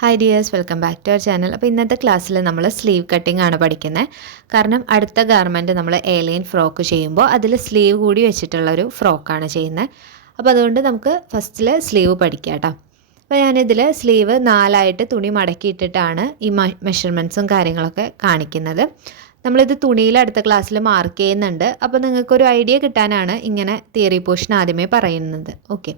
Hi dears, welcome back to our channel. അപ്പോൾ ഇന്നത്തെ ക്ലാസ്സിൽ നമ്മൾ സ്ലീവ് കട്ടിംഗ് ആണ് പഠിക്കുന്നത്. കാരണം അടുത്ത ഗാർമെൻറ്റ് നമ്മൾ എയർലൈൻ ഫ്രോക്ക് ചെയ്യുമ്പോൾ അതിൽ സ്ലീവ് കൂടി വെച്ചിട്ടുള്ളൊരു ഫ്രോക്കാണ് ചെയ്യുന്നത്. അപ്പോൾ അതുകൊണ്ട് നമുക്ക് ഫസ്റ്റിൽ സ്ലീവ് പഠിക്കാം കേട്ടോ. അപ്പോൾ ഞാനിതിൽ സ്ലീവ് 4 തുണി മടക്കിയിട്ടിട്ടാണ് ഈ മെഷർമെൻറ്റ്സും കാര്യങ്ങളൊക്കെ കാണിക്കുന്നത്. നമ്മളിത് തുണിയിൽ അടുത്ത ക്ലാസ്സിൽ മാർക്ക് ചെയ്യുന്നുണ്ട്. അപ്പോൾ നിങ്ങൾക്കൊരു ഐഡിയ കിട്ടാനാണ് ഇങ്ങനെ തിയറി പോർഷൻ ആദ്യമേ പറയുന്നത്. ഓക്കെ,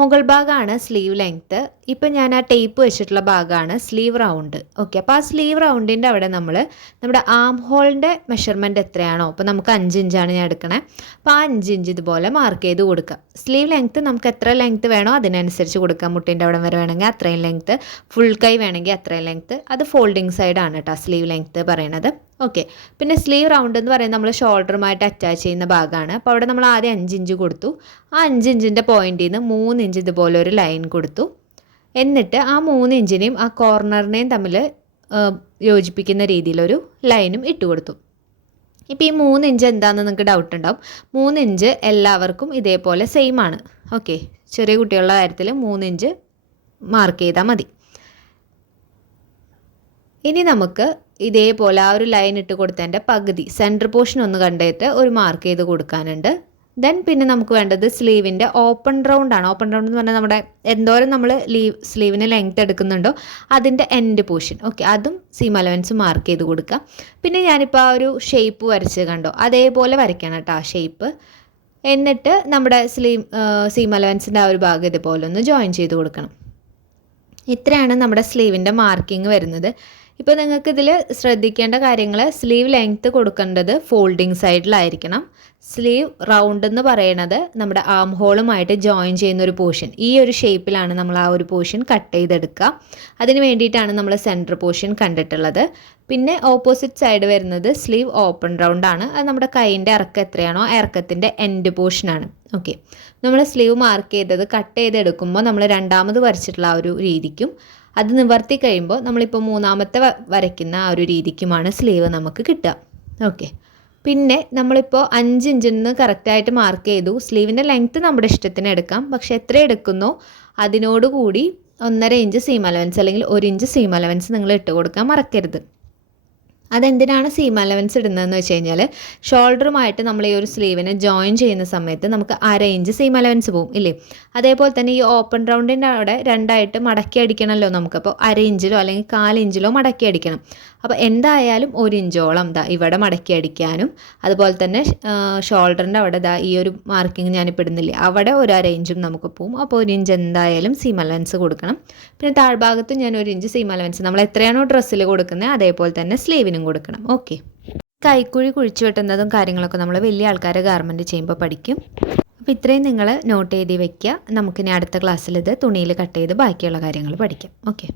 മുകൾ ഭാഗമാണ് സ്ലീവ് ലെങ്ത്ത്. ഇപ്പം ഞാൻ ആ ടേപ്പ് വെച്ചിട്ടുള്ള ഭാഗമാണ് സ്ലീവ് റൗണ്ട്. ഓക്കെ, അപ്പോൾ ആ സ്ലീവ് റൗണ്ടിൻ്റെ അവിടെ നമ്മൾ നമ്മുടെ ആം ഹോളിൻ്റെ മെഷർമെൻറ്റ് എത്രയാണോ, അപ്പോൾ നമുക്ക് 5 ഇഞ്ചാണ് ഞാൻ എടുക്കണേ. അപ്പോൾ ആ 5 ഇഞ്ച് ഇതുപോലെ മാർക്ക് ചെയ്ത് കൊടുക്കാം. സ്ലീവ് ലെങ്ത്ത് നമുക്ക് എത്ര ലെങ്ത്ത് വേണോ അതിനനുസരിച്ച് കൊടുക്കാം. മുട്ടിൻ്റെ അവിടെ വരെ വേണമെങ്കിൽ അത്രയും ലെങ്ത്ത്, ഫുൾ കൈ വേണമെങ്കിൽ അത്രയും ലെങ്ത്ത്. അത് ഫോൾഡിങ് സൈഡാണ് കേട്ടോ സ്ലീവ് ലെങ്ത്ത് പറയണത്. ഓക്കെ, പിന്നെ സ്ലീവ് റൗണ്ട് എന്ന് പറയുന്നത് നമ്മൾ ഷോൾഡറുമായിട്ട് അറ്റാച്ച് ചെയ്യുന്ന ഭാഗമാണ്. അപ്പോൾ അവിടെ നമ്മൾ ആദ്യം 5 ഇഞ്ച് കൊടുത്തു. ആ 5 ഇഞ്ചിൻ്റെ പോയിന്റിൽ നിന്ന് 3 ഇഞ്ച് ഇതുപോലെ ഒരു ലൈൻ കൊടുത്തു. എന്നിട്ട് ആ 3 ഇഞ്ചിനെയും ആ കോർണറിനെയും തമ്മിൽ യോജിപ്പിക്കുന്ന രീതിയിലൊരു ലൈനും ഇട്ട് കൊടുത്തു. ഇപ്പോൾ ഈ 3 ഇഞ്ച് എന്താണെന്ന് നിങ്ങൾക്ക് ഡൗട്ട് ഉണ്ടാവും. 3 ഇഞ്ച് എല്ലാവർക്കും ഇതേപോലെ സെയിം ആണ്. ഓക്കെ, ചെറിയ കുട്ടികളുടെ കാര്യത്തിൽ 3 ഇഞ്ച് മാർക്ക് ചെയ്താൽ മതി. ഇനി നമുക്ക് ഇതേപോലെ ആ ഒരു ലൈൻ ഇട്ട് കൊടുത്തതിൻ്റെ പകുതി സെൻറ്റർ പോർഷൻ ഒന്ന് കണ്ടിട്ട് ഒരു മാർക്ക് ചെയ്ത് കൊടുക്കാനുണ്ട്. ദെൻ പിന്നെ നമുക്ക് വേണ്ടത് സ്ലീവിൻ്റെ ഓപ്പൺ റൗണ്ട് ആണ്. ഓപ്പൺ റൗണ്ട് എന്ന് പറഞ്ഞാൽ നമ്മുടെ എന്തോരം നമ്മൾ സ്ലീവിന് ലെങ്ത് എടുക്കുന്നുണ്ടോ അതിൻ്റെ എൻഡ് പോർഷൻ. ഓക്കെ, അതും സീം അലവൻസ് മാർക്ക് ചെയ്ത് കൊടുക്കുക. പിന്നെ ഞാനിപ്പോൾ ആ ഒരു ഷേപ്പ് വരച്ച് കണ്ടോ, അതേപോലെ വരയ്ക്കണം കേട്ടോ ആ ഷേപ്പ്. എന്നിട്ട് നമ്മുടെ സീം അലവൻസിൻ്റെ ആ ഒരു ഭാഗം ഇതുപോലെ ഒന്ന് ജോയിൻ ചെയ്ത് കൊടുക്കണം. ഇത്രയാണ് നമ്മുടെ സ്ലീവിൻ്റെ മാർക്കിങ് വരുന്നത്. ഇപ്പോൾ നിങ്ങൾക്ക് ഇതിൽ ശ്രദ്ധിക്കേണ്ട കാര്യങ്ങൾ, സ്ലീവ് ലെങ്ത്ത് കൊടുക്കേണ്ടത് ഫോൾഡിങ് സൈഡിലായിരിക്കണം. സ്ലീവ് റൗണ്ട് എന്ന് പറയുന്നത് നമ്മുടെ ആം ഹോളുമായിട്ട് ജോയിൻ ചെയ്യുന്ന ഒരു പോർഷൻ. ഈ ഒരു ഷേപ്പിലാണ് നമ്മൾ ആ ഒരു പോർഷൻ കട്ട് ചെയ്തെടുക്കുക. അതിന് വേണ്ടിയിട്ടാണ് നമ്മൾ സെൻറ്റർ പോർഷൻ കണ്ടിട്ടുള്ളത്. പിന്നെ ഓപ്പോസിറ്റ് സൈഡ് വരുന്നത് സ്ലീവ് ഓപ്പൺ റൗണ്ട് ആണ്. അത് നമ്മുടെ കൈയിൻ്റെ ഇറക്കം എത്രയാണോ ആ ഇറക്കത്തിൻ്റെ എൻഡ് പോർഷനാണ്. ഓക്കെ, നമ്മൾ സ്ലീവ് മാർക്ക് ചെയ്തത് കട്ട് ചെയ്തെടുക്കുമ്പോൾ നമ്മൾ രണ്ടാമത് വരച്ചിട്ടുള്ള ആ ഒരു രീതിക്കും അത് നിവർത്തി കഴിയുമ്പോൾ നമ്മളിപ്പോൾ മൂന്നാമത്തെ വരയ്ക്കുന്ന ആ ഒരു രീതിക്കുമാണ് സ്ലീവ് നമുക്ക് കിട്ടുക. ഓക്കെ, പിന്നെ നമ്മളിപ്പോൾ 5 ഇഞ്ചിൽ നിന്ന് കറക്റ്റായിട്ട് മാർക്ക് ചെയ്തു. സ്ലീവിൻ്റെ ലെങ്ത്ത് നമ്മുടെ ഇഷ്ടത്തിന് എടുക്കാം. പക്ഷേ എത്ര എടുക്കുന്നോ അതിനോടുകൂടി 1.5 ഇഞ്ച് സീം അലവൻസ് അല്ലെങ്കിൽ 1 ഇഞ്ച് സീം അലവൻസ് നിങ്ങൾ ഇട്ട് കൊടുക്കാൻ മറക്കരുത്. അതെന്തിനാണ് സീം അലവൻസ് ഇടുന്നതെന്ന് വെച്ച് കഴിഞ്ഞാൽ ഷോൾഡറുമായിട്ട് നമ്മൾ ഈ ഒരു സ്ലീവിനെ ജോയിൻ ചെയ്യുന്ന സമയത്ത് നമുക്ക് 1/2 ഇഞ്ച് സീം അലവൻസ് പോകും ഇല്ലേ. അതേപോലെ തന്നെ ഈ ഓപ്പൺ റൗണ്ടിൻ്റെ അവിടെ 2ആയിട്ട് മടക്കി അടിക്കണമല്ലോ നമുക്ക്. അപ്പോൾ 1/2 ഇഞ്ചിലോ അല്ലെങ്കിൽ 1/4 ഇഞ്ചിലോ മടക്കി അടിക്കണം. അപ്പോൾ എന്തായാലും 1 ഇഞ്ചോളം ഇവിടെ മടക്കി അടിക്കാനും, അതുപോലെ തന്നെ ഷോൾഡറിൻ്റെ അവിടെ ഈ ഒരു മാർക്കിങ് ഞാനിപ്പോൾ ഇടുന്നില്ലേ അവിടെ 1/2 ഇഞ്ചും നമുക്ക് പോകും. അപ്പോൾ 1 ഇഞ്ച് എന്തായാലും സീം അലവൻസ് കൊടുക്കണം. പിന്നെ താഴ്ഭാഗത്ത് ഞാൻ 1 ഇഞ്ച് സീം അലവൻസ് നമ്മൾ എത്രയാണോ ഡ്രസ്സിൽ കൊടുക്കുന്നത് അതേപോലെ തന്നെ സ്ലീവിനും കൊടുക്കണം. ഓക്കെ, കൈക്കുഴി കുഴിച്ചു വെട്ടുന്നതും കാര്യങ്ങളൊക്കെ നമ്മൾ വലിയ ആൾക്കാരെ ഗാർമെൻറ്റ് ചെയ്യുമ്പോൾ പഠിക്കും. അപ്പോൾ ഇത്രയും നിങ്ങൾ നോട്ട് ചെയ്ത് വെക്കുക. നമുക്കിനി അടുത്ത ക്ലാസ്സിൽ ഇത് തുണിയിൽ കട്ട് ചെയ്ത് ബാക്കിയുള്ള കാര്യങ്ങൾ പഠിക്കാം. ഓക്കെ.